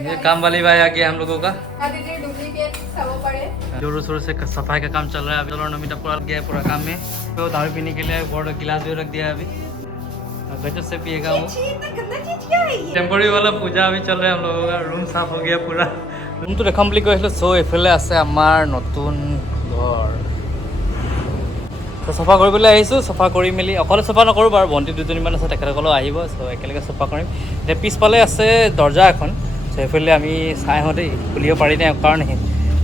ये काम वाली भाई आ गया हम लोगों का। जोरों शोरों से सफाई का काम चल रहा है अभी। नमिता पूरा गया है पूरा काम में। तो दारू पीने के लिए बड़ा गिलास भी रख दिया है अभी। गजब से पिएगा वो। टेम्पोरी वाला पूजा अभी चल रहा है हम लोगों का। रूम साफ हो गया पूरा। रूम तो देखाम বুলি কৈছিলো। सो এইফালে আছে আমাৰ নতুন ঘৰ। তো চাফা কৰিবলৈ আহিছোঁ। চাফা কৰি মেলি অকলে চাফা নকৰোঁ বাৰু, ভণ্টি দুজনীমান আছে তেখেতসকলেও আহিব। চ' একেলগে চাফা কৰিম। এতিয়া পিছফালে আছে দৰ্জা এখন। চ' এইফালে আমি চাই আহোঁতে খুলিব পাৰি নাই কাৰণ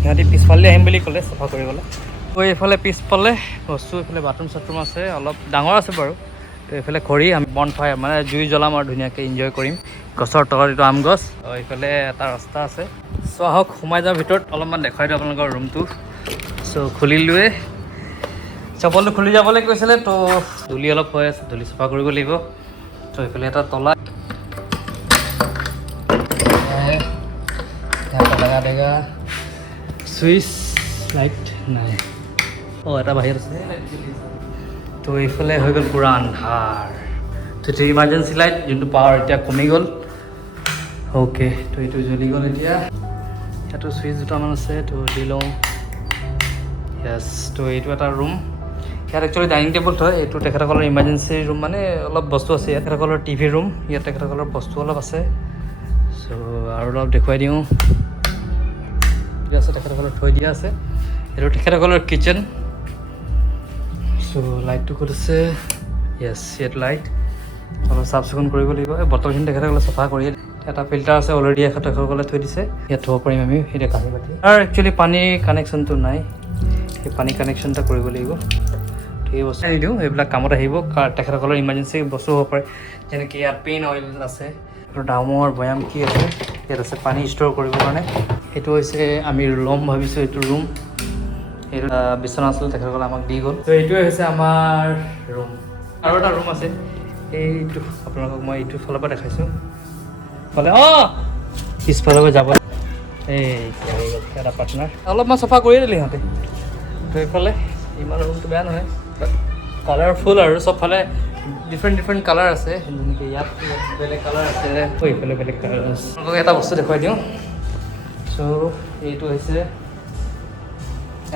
সিহঁতি পিছফালে আহিম বুলি ক'লে চাফা কৰিবলৈ। তো এইফালে পিছফালে বস্তু এইফালে বাথৰুম চাথৰুম আছে, অলপ ডাঙৰ আছে বাৰু। তো এইফালে খৰি আমি বন ফায়াৰ মানে জুই জ্বলাম আৰু ধুনীয়াকৈ এনজয় কৰিম। গছৰ তলত এইটো আম গছ। এইফালে এটা ৰাস্তা আছে। চ' আহক সোমাই যাওঁ ভিতৰত, অলপমান দেখুৱাই দিওঁ আপোনালোকৰ ৰুমটো। চ' খুলিলোৱে। চপলটো খুলি যাবলৈ কৈছিলে। তো ধূলি অলপ হৈ আছে, ধূলি চাফা কৰিব লাগিব। তো এইফালে এটা তলা ডাঙা ডেগা চুইচ লাইট নাই। এটা বাহিৰত আছে। তো এইফালে হৈ গ'ল পূৰা আন্ধাৰ। তো এইটো ইমাৰ্জেঞ্চি লাইট, যোনটো পাৱাৰ এতিয়া কমি গ'ল। অ'কে, তো এইটো জ্বলি গ'ল এতিয়া। ইয়াতো চুইচ দুটামান আছে, তো দি লওঁ। য়েছ, তো এইটো এটা ৰুম। ইয়াত একচুৱেলি ডাইনিং টেবুল থয়। এইটো তেখেতসকলৰ ইমাৰ্জেঞ্চি ৰুম, মানে অলপ বস্তু আছে ইয়াত। তেখেতসকলৰ টিভি ৰুম, ইয়াত তেখেতসকলৰ বস্তু অলপ আছে। চ' আৰু অলপ দেখুৱাই দিওঁ। আছে তেখেতসকলৰ থৈ দিয়া আছে। এইটো তেখেতসকলৰ কিটচেন। চ' লাইটটো ক'ত আছে? য়েছ, ইয়াত লাইট। অলপ চাফ চিকুণ কৰিব লাগিব। এই বটলখিনি তেখেতসকলে চাফা কৰিয়ে। এটা ফিল্টাৰ আছে অলৰেডি, এখন তেখেতসকলে থৈ দিছে। ইয়াত থ'ব পাৰিম আমি এতিয়া কাটি কাটি। আৰু একচুৱেলি পানীৰ কানেকশ্যনটো নাই, সেই পানী কানেকশ্যন এটা কৰিব লাগিব। এই বস্তু নিদিওঁ, এইবিলাক কামত আহিব। তেখেতসকলৰ ইমাৰ্জেঞ্চি বস্তু হ'ব পাৰে, যেনেকৈ ইয়াত পেইন অইল আছে। আৰু ডাঙৰ বৈয়াম কি আছে, ইয়াত আছে পানী ষ্ট'ৰ কৰিবৰ কাৰণে। এইটো হৈছে আমি ল'ম ভাবিছোঁ এইটো ৰুম। এইটো বিচনা আছিলে, তেখেতসকলে আমাক দি গ'ল। ত' এইটোৱে হৈছে আমাৰ ৰুম। আৰু এটা ৰুম আছে, এইটো আপোনালোকক মই এইটো ফালৰ পৰা দেখাইছোঁ। ফালে পিছফালৰ পৰা যাব। এই এটা পাৰ্টনাৰ অলপমান চাফা কৰিয়ে দিলে সিহঁতে। তো এইফালে ইমান ৰুমটো বেয়া নহয়, কালাৰফুল আৰু চবফালে ডিফাৰেণ্ট কালাৰ আছে। যেনেকৈ ইয়াত বেলেগ কালাৰ আছে, এইফালে বেলেগ কালাৰ আছে। আপোনালোকক এটা বস্তু দেখুৱাই দিওঁ। চ' এইটো হৈছে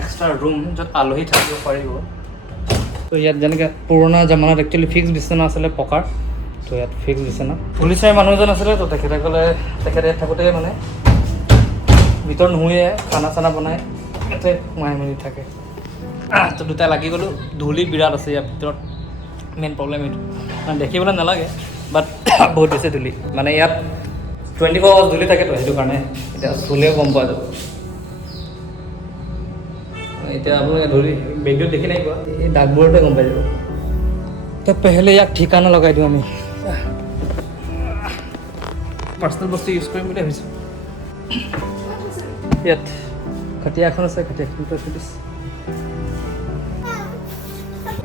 এক্সট্ৰা ৰুম, য'ত আলহী থাকিব পাৰিব। তো ইয়াত যেনেকৈ পুৰণা জামানাত একচুৱেলি ফিক্স বিচনা আছিলে পকাৰ। তো ইয়াত ফিক্স বিচনা। পুলিচৰ মানুহ এজন আছিলে, তো তেখেতে থাকোঁতে মানে ভিতৰত নুশুৱে, খানা চানা বনাই ইয়াতে সোমাই মেলি থাকে। তো দুটা লাগি গ'লোঁ। ধূলি বিৰাট আছে ইয়াৰ ভিতৰত, মেইন প্ৰব্লেম এইটো। মানে দেখিবলৈ নালাগে, বাট বহুত বেছি ধূলি। মানে ইয়াত 24 আৱাৰ্ছ ধূলি থাকেতো, সেইটো কাৰণে এতিয়া চুলেও গম পোৱা যাব। এতিয়া আপোনালোকে ধূলি বেগটোত দেখি নাই পোৱা, এই দাগবোৰতে গম পাই যাব। তো পেহলে ইয়াক ঠিকানা লগাই দিওঁ আমি। পাৰ্চনেল বস্তু ইউজ কৰিম বুলি ভাবিছোঁ। ইয়াত खटिया এখন আছে, खटिया पर फिटिस।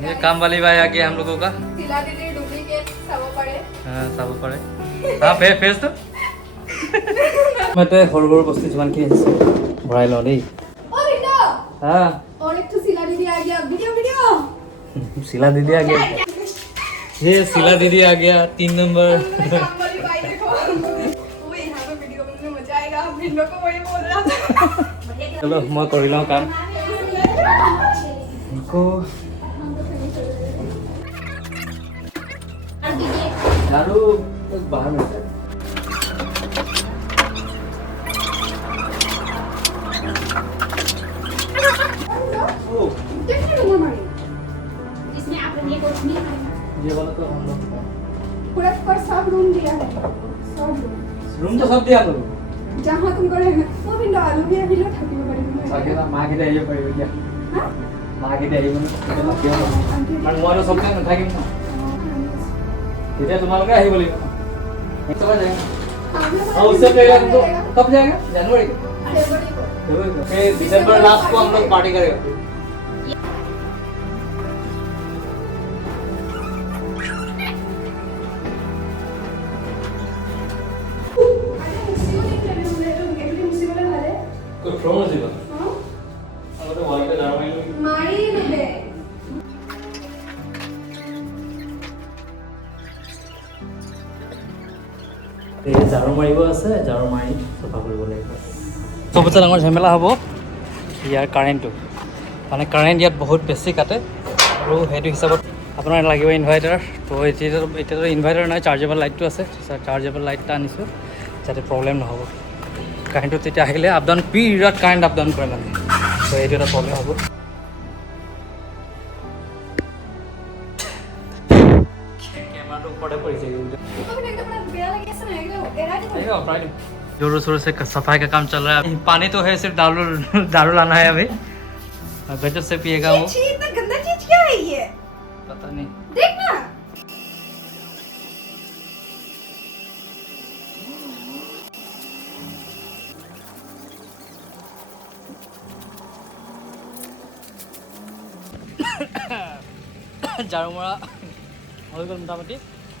ये काम वाली भाई आ गया हम लोगों का। सिला दीदी डुप्लीकेट सब पड़े। हाँ सब पड़े। हाँ फेस तो मैं तो हर बस्तु जिमान की भराई लो नहीं। ओ बेटा। हाँ और एक तो सिला दीदी आ गया। वीडियो सिला दीदी आ गया। ये सिला दीदी आ गया 3 नंबर। काम वाली भाई देखो। वो यहाँ पे वीडियो बनने मजा आएगा। भिंडो को वही बोल रहा था। चलो मैं कर लो काम को झाड़ू बाहर में इसमें आप ये कुछ नहीं है। ये वाला तो हम लोग पूरा पर सब रूम दिया है। सब रूम तो सब दिया करो। जहाँ तुम करे ना वो भी आलू भी अभी लो ठाकी में पड़ी आगे ना माँ के लिए पड़ी क्या? हाँ? माँ के लिए मन मोरो सब का था कि ना इधर तुम्हारा क्या है बोली नहीं समझ जाएगा। और उससे पहले तो कब जाएगा? जनवरी को। फिर दिसंबर लास्ट को हम लोग पार्टी करेंगे। कोई फ्रोम से बस हां अगर वहां पे जा रहा हूं मारी दे এই ঝাড়ু মাৰিব আছে, ঝাড়ু মাৰি চবতছে ডাঙৰ ঝামেলা হ'ব ইয়াৰ কাৰেণ্টটো মানে কাৰেণ্ট ইয়াত বহুত বেছি কাটে আৰু সেইটো হিচাপত আপোনাৰ লাগিব ইনভাৰ্টাৰ তো এতিয়াতো ইনভাৰ্টাৰ নাই চাৰ্জেবল লাইটটো আছে চাৰ্জেবল লাইট এটা আনিছোঁ যাতে প্ৰব্লেম নহ'ব কাৰেণ্টটো তেতিয়া আহিলে আপ ডাউন বিৰাট কাৰেণ্ট আপ ডাউন কৰে মানে তো এইটো এটা প্ৰব্লেম হ'ব কেমেৰাটো ওপৰতে পৰিছে जोरों शोरों से सफाई का काम चल रहा है पानी तो है सिर्फ दारू लाना है अभी गजब से पिएगा वो इतना गंदा चीज क्या है ये पता नहीं देखना झाड़ू मरा हो गल मोटामुटी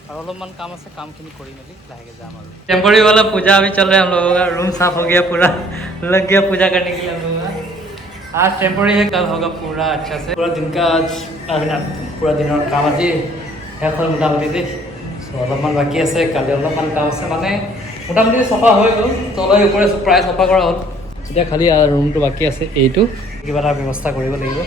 और अलमान काम है काम खी कर मेली लाके जाम और टेम्पररी वाला पूजा अभी चल रहा है हम लोगों का रूम साफ हो गया पूरा लग गया पूजा करने के लिए हम लोगों का आज टेम्पररी है कल होगा पूरा अच्छा से पूरा दिन का आज पूरा दिन और काम आज शेष हल मोटामुटी देख सो अलमान बाकी আছে কালি অলপমান কাম আছে মানে মোটামুটি চফা হৈ গ'ল তলৰ ওপৰে প্ৰায় চফা কৰা হ'ল এতিয়া খালি ৰুমটো বাকী আছে এইটো কিবা এটা ব্যৱস্থা কৰিব লাগিব